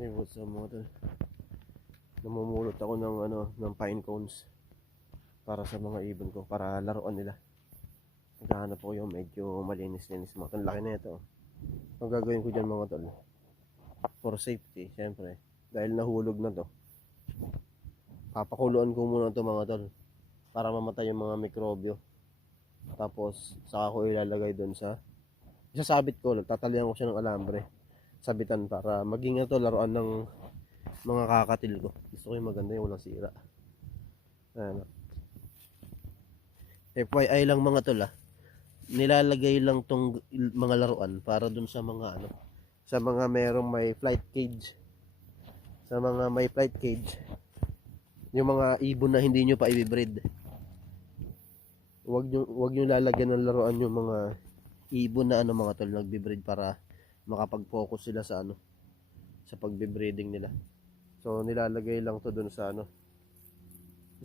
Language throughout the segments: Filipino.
Hey, what's up mga tol? Namumulot ako ng ng pine cones para sa mga ibon ko, para laruan nila. Naghahanap ko yung medyo malinis-linis mga tol. Laki na ito. Ang gagawin ko dyan mga tol, for safety, syempre. Dahil nahulog na to, papakuluan ko muna to mga tol, para mamatay yung mga mikrobyo. Tapos saka ko ilalagay doon sa isasabit ko, tatalian ko siya ng alambre, sabitan para maging ito laruan ng mga kakatil ko. Gusto ko yung maganda, yung walang sira. Ano, FYI lang mga tol, nilalagay lang tong mga laruan para dun sa mga sa mga merong may flight cage. Sa mga may flight cage, yung mga ibon na hindi nyo pa i-breed, wag nyo lalagyan ng laruan yung mga ibon na mga tol nagbe-breed, para makapag-focus sila sa sa pagbe-breeding nila. So nilalagay lang to dun sa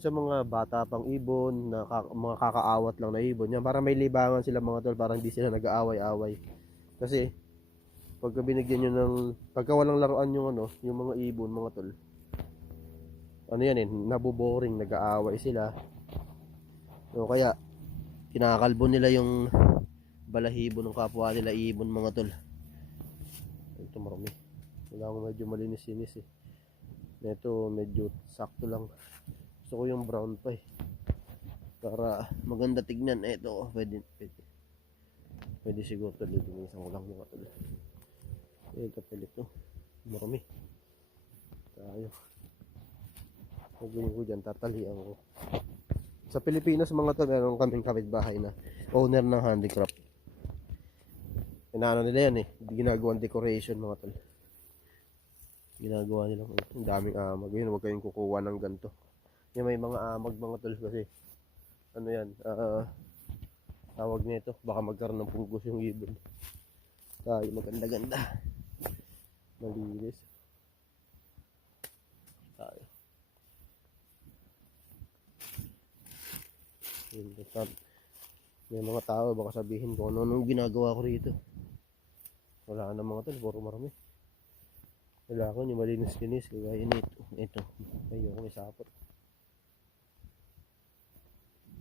sa mga bata pang ibon, na mga kakaawat lang na ibon yan, para may libangan sila mga tol, para hindi sila nag-aaway-away. Kasi pagka binigyan nyo pagka walang laruan yung yung mga ibon mga tol, yan naboboring, nag-aaway sila. So kaya kinakalbo nila yung balahibo ng kapwa nila ibon mga tol. Ito marami, kailangan medyo malinis-linis ito medyo sakto lang. Gusto ko yung brown pa para maganda tignan. Ito pwede siguro ito, lilinisan ko lang mga tol. Ito pilit to, marami tayo. Pagawin ko dyan, tatalian ko. Sa Pilipinas mga tol, meron kaming kapitbahay na owner ng handicraft. Inaano nila yan ginagawang decoration mga tol. Ginagawa nila, ang daming amag. Yun, huwag kayong kukuha ng ganito. Yung may mga amag mga tol, kasi yan, tawag nito, baka magkaroon ng pugos yung ibon. Tayo maganda-ganda, malinis tayo. May mga tao baka sabihin ko ano ginagawa ko rito. Wala na mga tol, puro marami. Kailangan yung malinis-linis, kaya ito ayoko may sapot.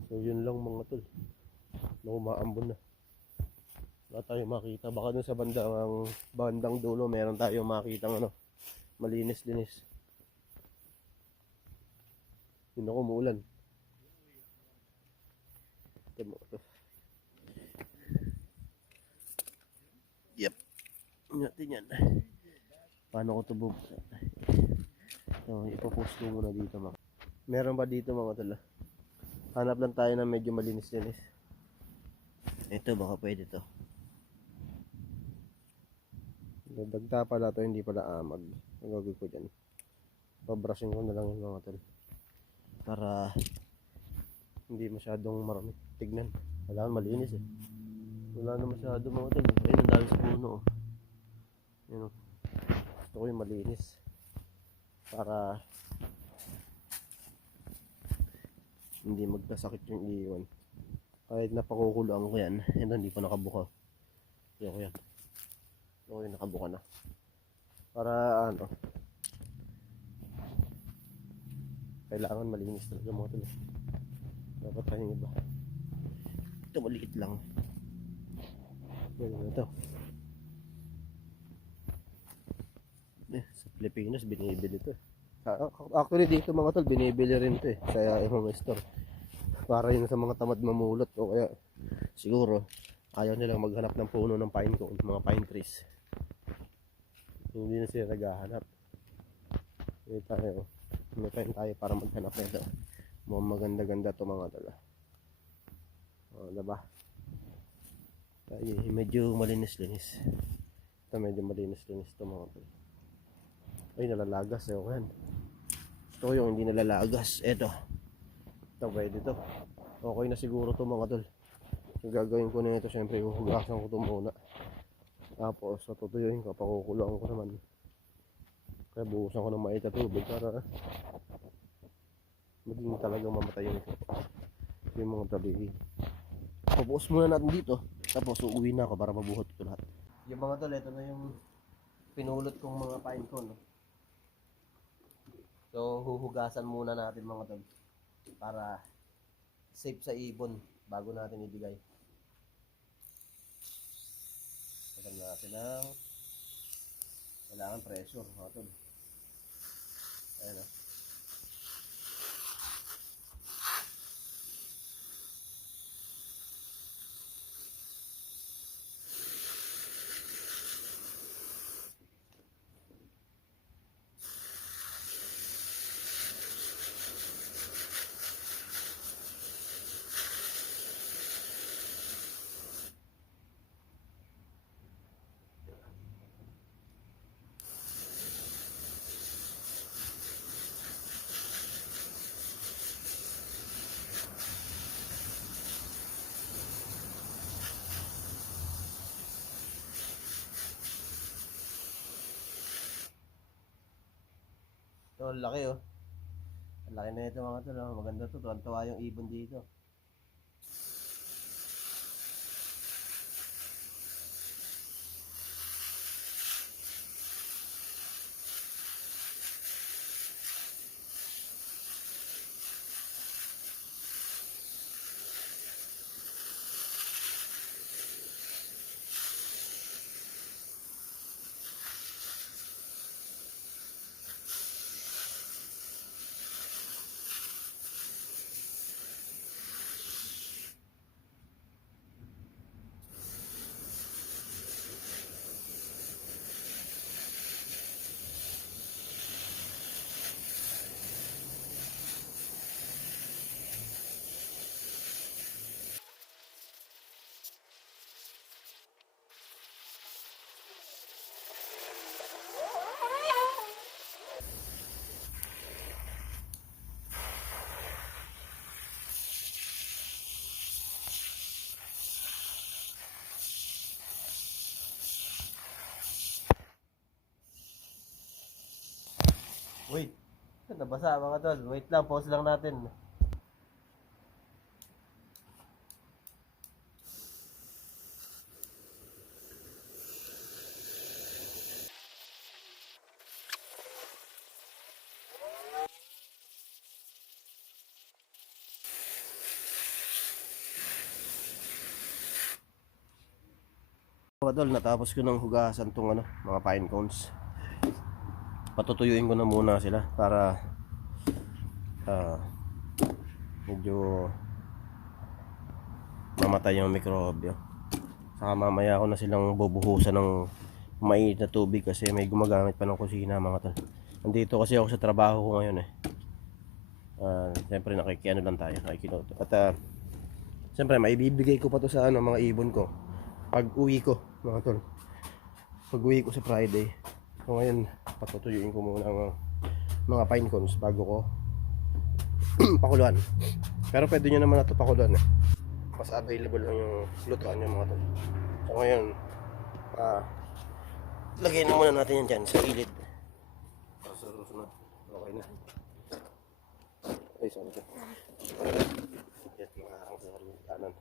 So yun lang mga tol, umaambon na. Wala tayo makita, baka dun sa bandang dulo meron tayo makitang malinis-linis. Yun ako, umuulan. Yep, natin yan. Paano ko ito buksan? So, ipopost ko muna dito mga. Meron ba dito mga tol? Hanap lang tayo ng medyo malinis-linis. Ito baka pwede to. Dagta pala to, hindi pala amag. Ang gagawin ko dyan, pabrushin ko na lang yung mga tol, para hindi masyadong marami tignan. Kailangan malinis wala na masyado mga tol. Ayun, ang dami sa puno yun. Gusto ko yung malinis, para hindi magkasakit yung iwan. Kahit napakukuluan ko yan, hindi pa nakabuka. Ayoko yan. Okay, nakabuka na. Para kailangan malinis talaga mga tol. Dapat tayong iba. Ito maliit lang. Yan ito. Sa Pilipinas binibili ito. Actually dito mga tol, binibili rin ito sa ibang store. Para yun sa mga tamad mamulot, o kaya siguro ayaw nilang maghanap ng puno ng pine cone, mga pine trees. Hindi na sila naghahanap. May time tayo para maghanap nito. Maganda-ganda ito mga tol. Diba? Ay, medyo malinis-linis. Ito medyo malinis-linis ito mga tol. Ay, nalalagas okay. Ito yung hindi nalalagas. Ito pwede ito. Okay na siguro ito mga tol. So gagawin ko na ito, syempre huhugasan ko ito muna, tapos tutuyuin ko, pakukuloan ko naman. Kaya buhusan ko ng mait at tubig para maging talagang mamatay yung mga tabi. Pabuhos muna natin dito, tapos uuwi na ako para mabuhot ito lahat. Yung mga tol, ito na yung pinulot kong mga pine cone So huhugasan muna natin mga tol para safe sa ibon bago natin ibigay. Tagal natin ng kailangan pressure mga tol. Ayan o. So, ang laki oh. Ang laki na ito mga tol. Oh. Maganda to. Tuwan-tuwa yung ibon dito. Wait. Nabasa mga tol. Wait lang. Pause lang natin. Mga tol, natapos ko ng hugasan tong ano, mga pine cones. Patutuyuin ko na muna sila para medyo mamatay yung mikrobyo. Saka mamaya ko na silang bubuhusan ng mainit na tubig kasi may gumagamit pa ng kusina mga tol. Nandito kasi ako sa trabaho ko ngayon eh. Siyempre nakikiano lang tayo, nakikinoto. At siyempre maibibigay ko pa to sa ano, mga ibon ko pag uwi ko mga tol. Pag uwi ko sa Friday. So ngayon patutuyuin ko muna ang mga pine cones bago ko pakuluan. Pero pwede nyo naman na ito pakuluan eh. Mas available lang yung lutuan nyo mga tol. So ngayon lagay na muna natin yan dyan sa gilid. Sa susunod okay na. Ay sorry ka. Yan makaharang sa kanan.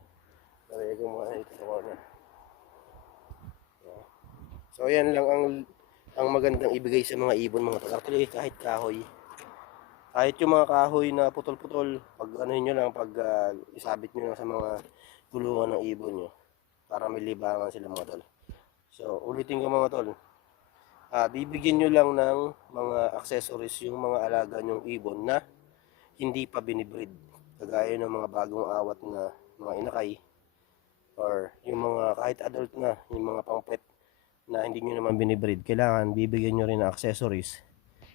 Lagay ko muna ito sa corner. So yan lang ang magandang ibigay sa mga ibon mga tol. Actually kahit kahoy. Kahit yung mga kahoy na putol-putol, pag ano nyo lang, pag isabit nyo lang sa mga gulungan ng ibon nyo para may libangan sila mga tol. So ulitin ko mga tol, bibigyan nyo lang ng mga accessories yung mga alaga nyong ibon na hindi pa binibreed. Kagaya ng mga bagong awat na mga inakay or yung mga kahit adult na, yung mga pangpet na hindi nyo naman binibreed. Kailangan bibigyan nyo rin ng accessories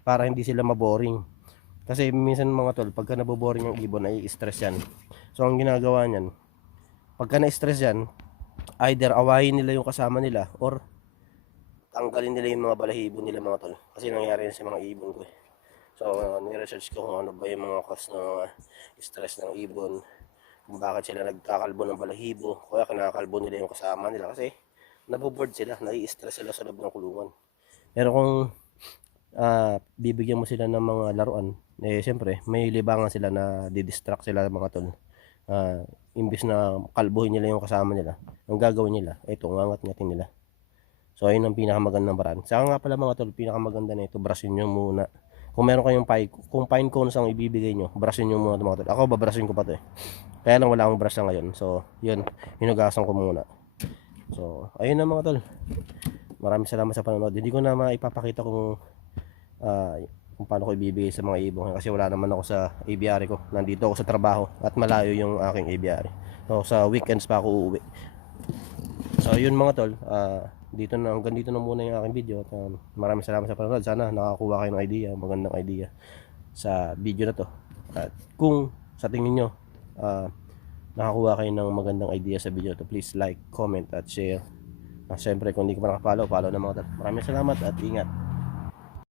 para hindi sila maboring. Kasi minsan mga tol, pagka naboboring yung ibon ay stress yan. So ang ginagawa niyan, pagka na-stress yan, either awayin nila yung kasama nila or tanggalin nila yung mga balahibo nila mga tol. Kasi nangyari yan sa mga ibon ko eh. So ni-research ko kung ano ba yung mga cause ng stress ng ibon, kung bakit sila nagkakalbo ng balahibo, kaya kinakalbo nila yung kasama nila kasi naboboard sila, nai-stress sila sa loob ng kulungan. Pero kung bibigyan mo sila ng mga laruan, eh siyempre may libangan sila na didistract sila mga tol. Imbis na kalbuhin nila yung kasama nila, ang gagawin nila, ito ngangat-ngatin nila. So ayun ang pinakamagandang paraan. Saka nga pala mga tol, pinakamaganda na ito, brasin nyo muna Kung meron kayong kung pine cones ang ibibigay nyo, brushin nyo muna mga tol. Ako babrushin ko pa to eh. Kaya lang wala akong brush na ngayon. So, yun, hinugasan ko muna. So, ayun na mga tol. Maraming salamat sa panonood. Hindi ko na maipapakita kung paano ko ibibigay sa mga ibon kasi wala naman ako sa aviary ko. Nandito ako sa trabaho at malayo yung aking aviary. So, sa weekends pa ako uuwi. So, yun mga tol. Hanggang dito na muna yung aking video. At, maraming salamat sa panonood. Sana nakakuha kayo ng idea, magandang idea sa video na to. At kung sa tingin nyo nakakuha kayo ng magandang idea sa video to, please like, comment at share. Siyempre kung hindi ka pa nakapollow, follow na mga tol. Maraming salamat at ingat.